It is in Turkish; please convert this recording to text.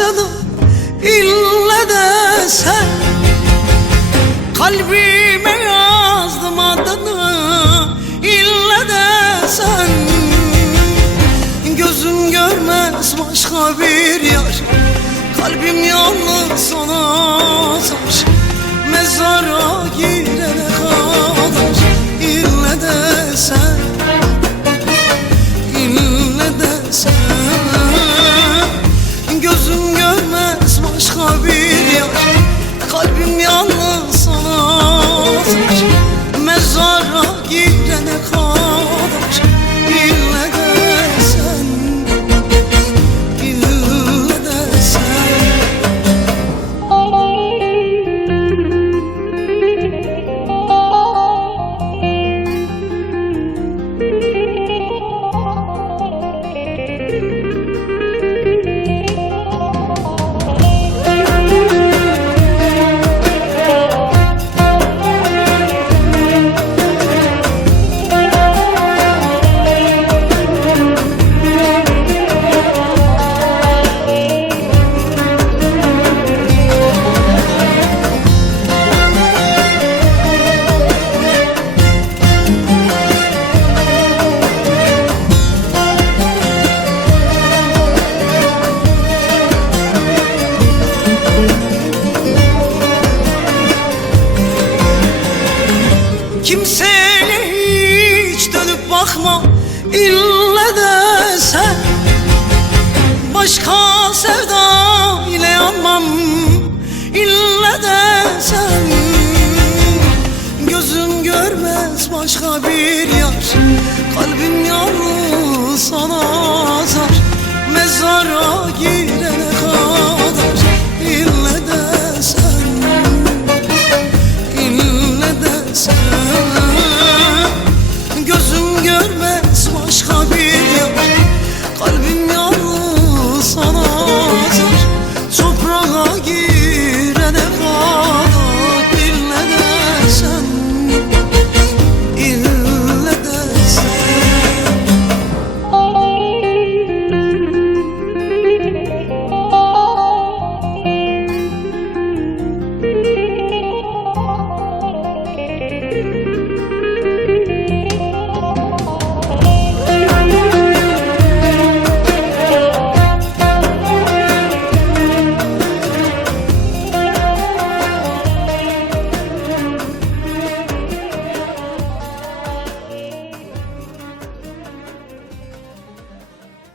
yaşadım ille de sen. Kalbime yazdım adını ille de sen. Gözüm görmez başka bir yar, kalbim yalnız sana sar. Mezara girene kadar ille de sen, ille de sen. Gözüm görmez başka bir yar, kalbim yalnız sana sar. Mezara girene kadar ille de sen, ille de sen. Kimseye hiç dönüp bakma ille de sen. Başka sevda ile yanmam ille de sen. Gözüm görmez başka bir yar, kalbim yalnız sana azar. Mezara giren